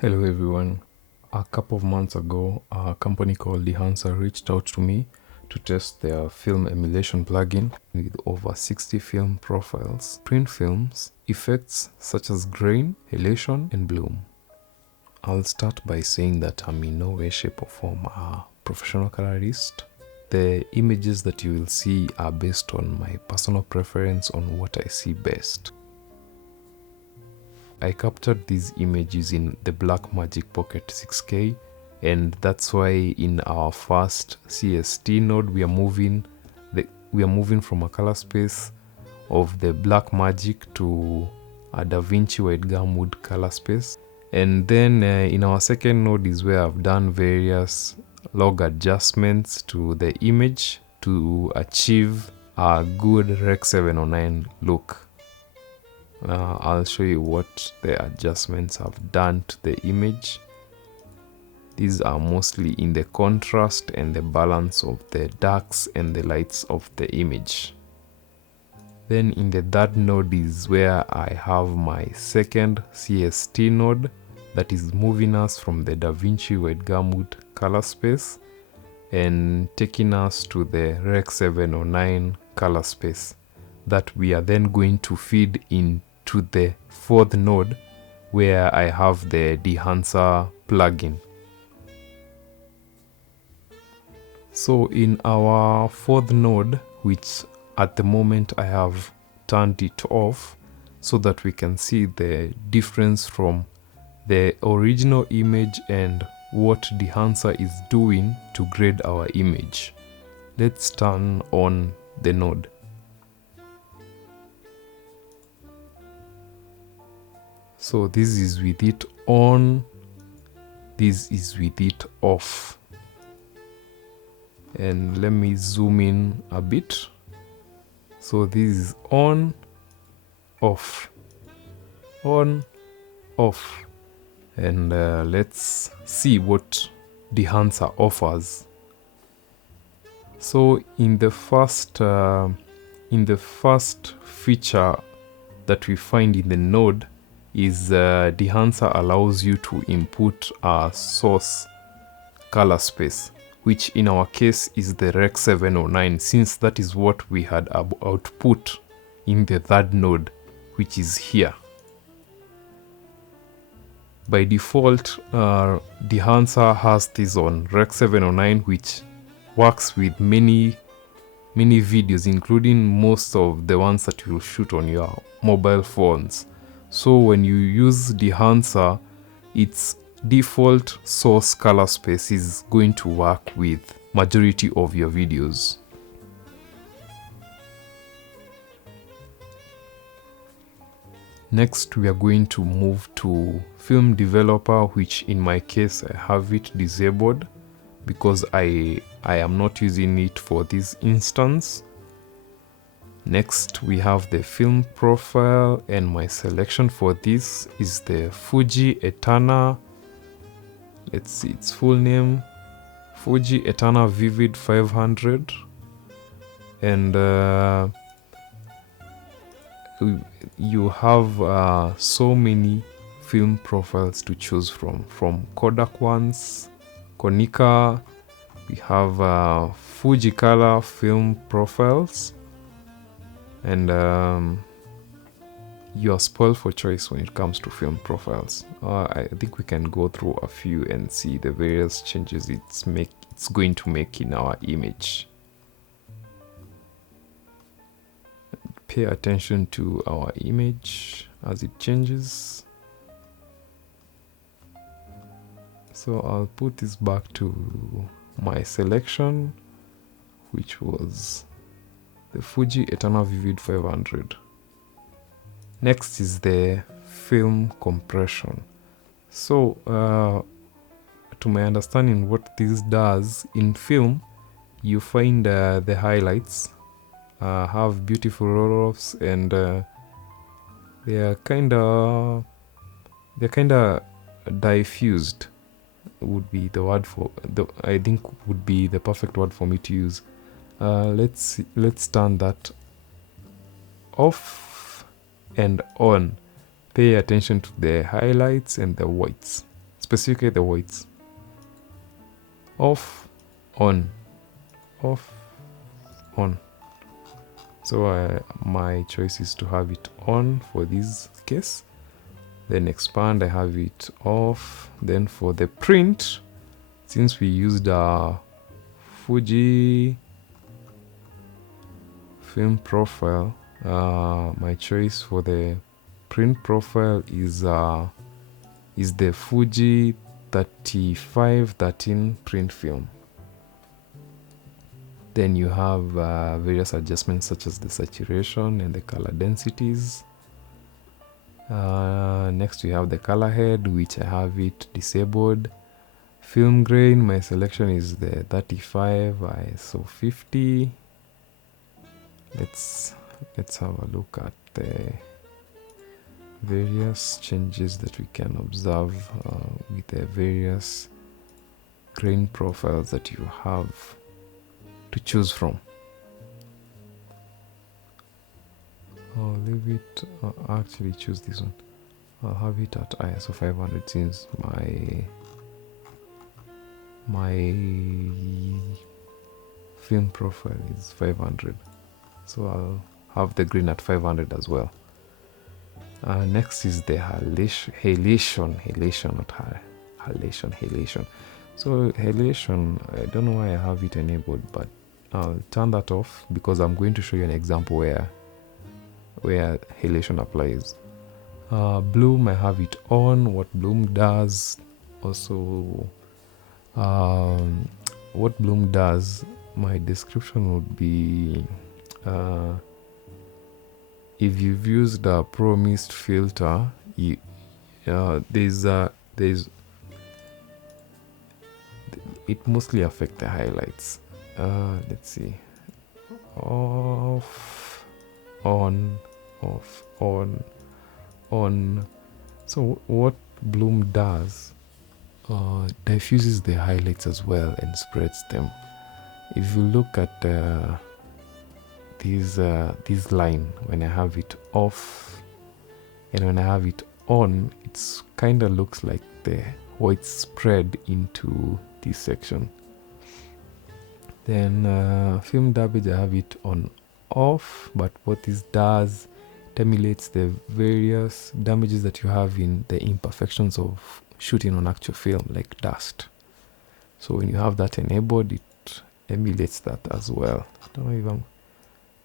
Hello everyone. A couple of months ago, a company called Dehancer reached out to me to test their film emulation plugin with over 60 film profiles, print films, effects such as grain, halation, and bloom. I'll start by saying that I'm in no way, shape, or form a professional colorist. The images that you will see are based on my personal preference on what I see best. I captured these images in the Blackmagic Pocket 6K, and that's why in our first CST node we are moving from a color space of the Blackmagic to a DaVinci White Gumwood color space. And then in our second node is where I've done various log adjustments to the image to achieve a good Rec 709 look. I'll show you what the adjustments have done to the image. These are mostly in the contrast and the balance of the darks and the lights of the image. Then in the third node is where I have my second CST node that is moving us from the DaVinci White Gumwood color space and taking us to the Rec 709 color space that we are then going to feed into the fourth node where I have the Dehancer plugin. So in our fourth node, which at the moment I have turned it off so that we can see the difference from the original image and what Dehancer is doing to grade our image. Let's turn on the node. So this is with it on, this is with it off. And let me zoom in a bit. So this is on, off, on, off. And let's see what Dehancer offers. So in the first feature that we find in the node is Dehancer allows you to input a source color space, which in our case is the Rec 709, since that is what we had output in the third node, which is here. By default, Dehancer has this on Rec 709, which works with many videos, including most of the ones that you will shoot on your mobile phones. So when you use Dehancer, its default source color space is going to work with majority of your videos. Next, we are going to move to Film Developer, which in my case I have it disabled because I am not using it for this instance. Next, we have the film profile, and my selection for this is the Fuji Eterna. Let's see its full name, Fuji Eterna Vivid 500. And you have so many film profiles to choose from Kodak ones, Konica. We have Fuji Color film profiles, and you are spoiled for choice when it comes to film profiles. I think we can go through a few and see the various changes it's going to make in our image. Pay attention to our image as it changes. So I'll put this back to my selection, which was the Fuji Eterna Vivid 500. Next is the film compression. So to my understanding, what this does in film, you find the highlights have beautiful roll-offs, and they're kind of diffused. Would be the word for I think would be the perfect word for me to use. Let's turn that off and on. Pay attention to the highlights and the whites. specifically the whites. Off, on, off, on. So my choice is to have it on for this case. Then expand, I have it off. Then for the print, since we used a Fuji film profile, my choice for the print profile is the Fuji 3513 print film. Then you have various adjustments such as the saturation and the color densities. Next we have the color head, which I have it disabled. Film grain, my selection is the 35 ISO 50. Let's have a look at the various changes that we can observe with the various grain profiles that you have to choose from. I'll leave it, I'll actually choose this one. I'll have it at ISO 500 since my film profile is 500. So I'll have the green at 500 as well. Next is the halation. So halation, I don't know why I have it enabled, but I'll turn that off because I'm going to show you an example where halation applies. Bloom, I have it on. What bloom does also, what bloom does, my description would be, if you've used a Pro Mist filter, it mostly affects the highlights. Let's see, off, on, off, on. So what bloom does, diffuses the highlights as well and spreads them. If you look at this line, when I have it off and when I have it on, it's kind of looks like the white spread into this section. Then film damage, I have it on off, but what this does, it emulates the various damages that you have in the imperfections of shooting on actual film, like dust. So when you have that enabled, it emulates that as well. I don't know if I'm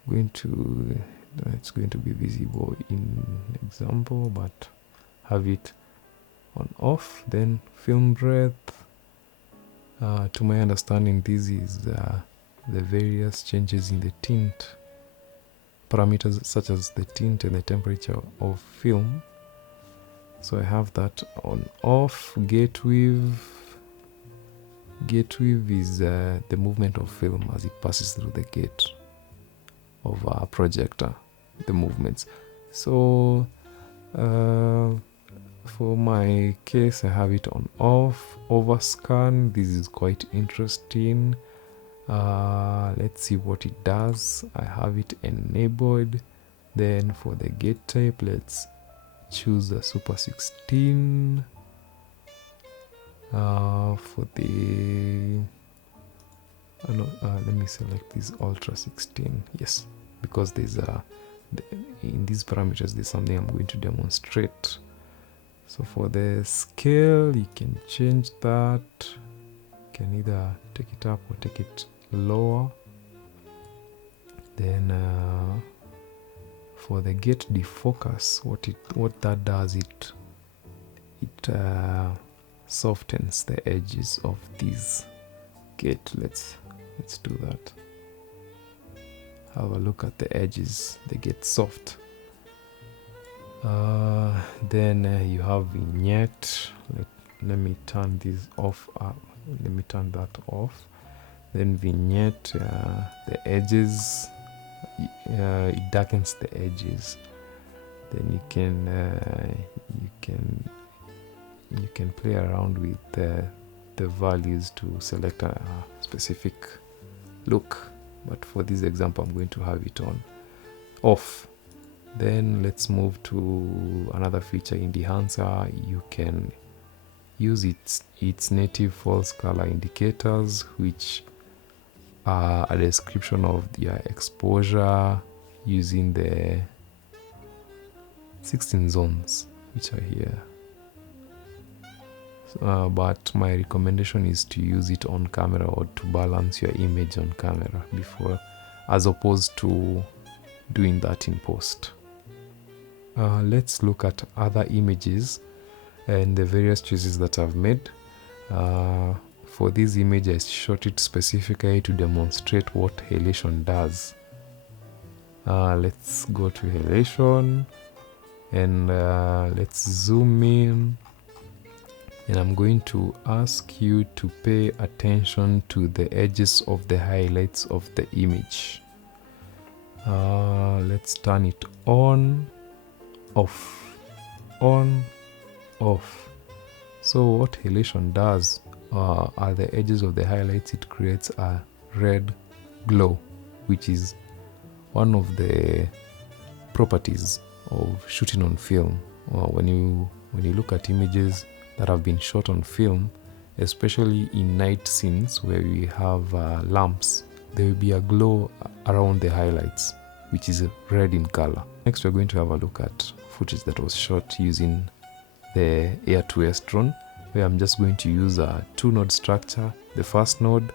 going to, it's going to be visible in example, but have it on off. Then film breadth, to my understanding, this is the various changes in the tint parameters, such as the tint and the temperature of film. So I have that on off. Gate weave is the movement of film as it passes through the gate of a projector, the movements. So for my case, I have it on off. Overscan, this is quite interesting. Let's see what it does. I have it enabled. Then for the gate type, let's choose a Super 16. For the let me select this Ultra 16. Yes, because there's in these parameters there's something I'm going to demonstrate. So for the scale, you can change that. You can either take it up or take it lower. Then for the gate defocus, what that does, it softens the edges of this gate. Let's do that. Have a look at the edges, they get soft. Then you have vignette. Let me turn this off. Let me turn that off. Then vignette, the edges, it darkens the edges. Then you can play around with the values to select a specific look. But for this example, I'm going to have it on off. Then let's move to another feature in Dehancer. You can use its native false color indicators, which are a description of their exposure using the 16 zones which are here. But my recommendation is to use it on camera or to balance your image on camera before, as opposed to doing that in post. Let's look at other images and the various choices that I've made. For this image, I shot it specifically to demonstrate what halation does. Let's go to halation and let's zoom in, and I'm going to ask you to pay attention to the edges of the highlights of the image. Let's turn it on, off, on, off. So what halation does are the edges of the highlights. It creates a red glow, which is one of the properties of shooting on film. When you look at images that have been shot on film, especially in night scenes where we have lamps, there will be a glow around the highlights, which is red in color. Next, we're going to have a look at footage that was shot using the Air2S drone, where I'm just going to use a 2-node structure. The first node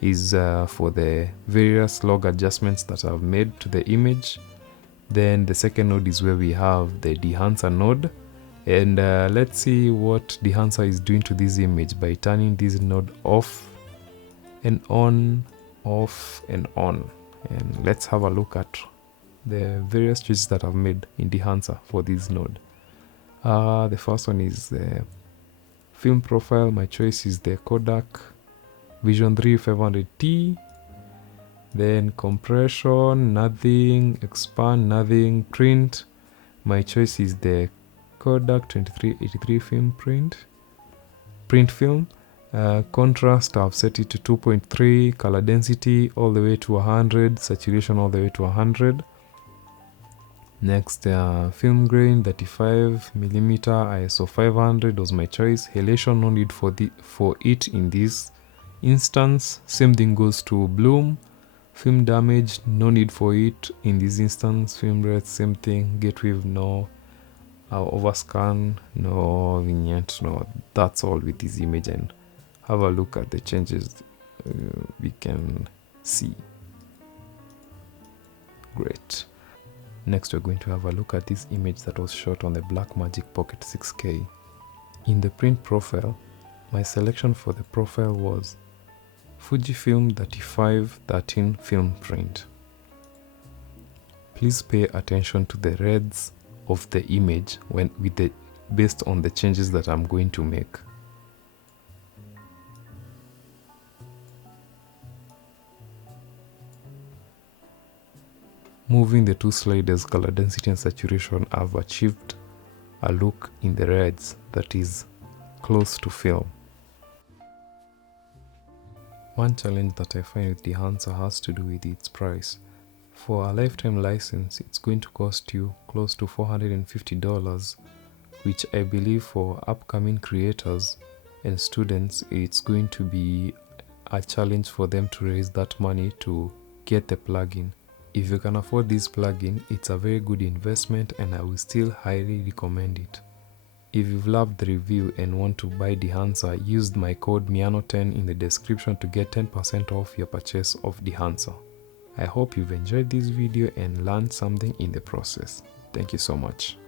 is for the various log adjustments that I've made to the image. Then the second node is where we have the Dehancer node. And let's see what Dehancer is doing to this image by turning this node off and on, off and on. And let's have a look at the various choices that I've made in Dehancer for this node. The first one is the film profile. My choice is the Kodak Vision 3 500T. Then compression, nothing. Expand, nothing. Print, my choice is the Kodak 2383 film print film. Contrast, I've set it to 2.3. Color density all the way to 100. Saturation all the way to 100. Next, film grain 35mm, ISO 500 was my choice. Halation, no need for it in this instance. Same thing goes to bloom. Film damage, no need for it in this instance. Film rate, same thing. Get wave, no. Overscan, no. Vignette, no. That's all with this image. And have a look at the changes we can see. Great. Next, we're going to have a look at this image that was shot on the Blackmagic Pocket 6K. In the print profile, my selection for the profile was Fujifilm 3513 film print. Please pay attention to the reds of the image based on the changes that I'm going to make. Moving the two sliders, color density and saturation, I've achieved a look in the reds that is close to film. One challenge that I find with Dehancer has to do with its price. For a lifetime license, it's going to cost you close to $450, which I believe for upcoming creators and students, it's going to be a challenge for them to raise that money to get the plugin. If you can afford this plugin, it's a very good investment and I will still highly recommend it. If you've loved the review and want to buy Dehancer, use my code MIANO10 in the description to get 10% off your purchase of Dehancer. I hope you've enjoyed this video and learned something in the process. Thank you so much.